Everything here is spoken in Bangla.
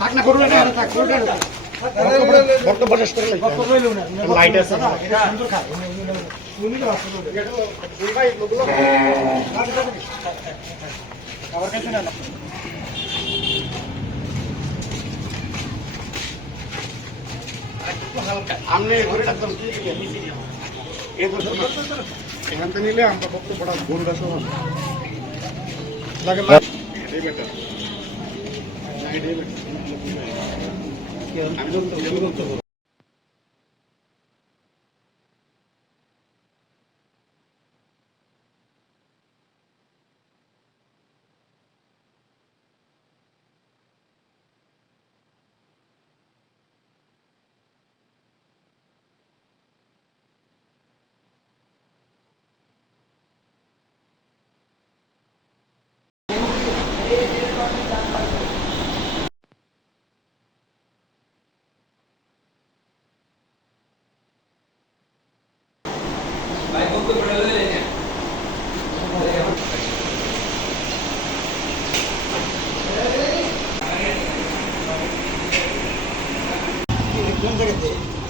থাক না করুন না থাক করুন না। বক্তব্য শেষ করে লাইট আছে। সুন্দর খায় উনি তো আসলে খাবার খাইছে না আপনি ঘরে একদম এখান থেকে নিলে আমরা বক্তব্যটা সহ। লাগে লাগে। এটাই বেটার ॲफिडेव्हिट Yeah. 流れて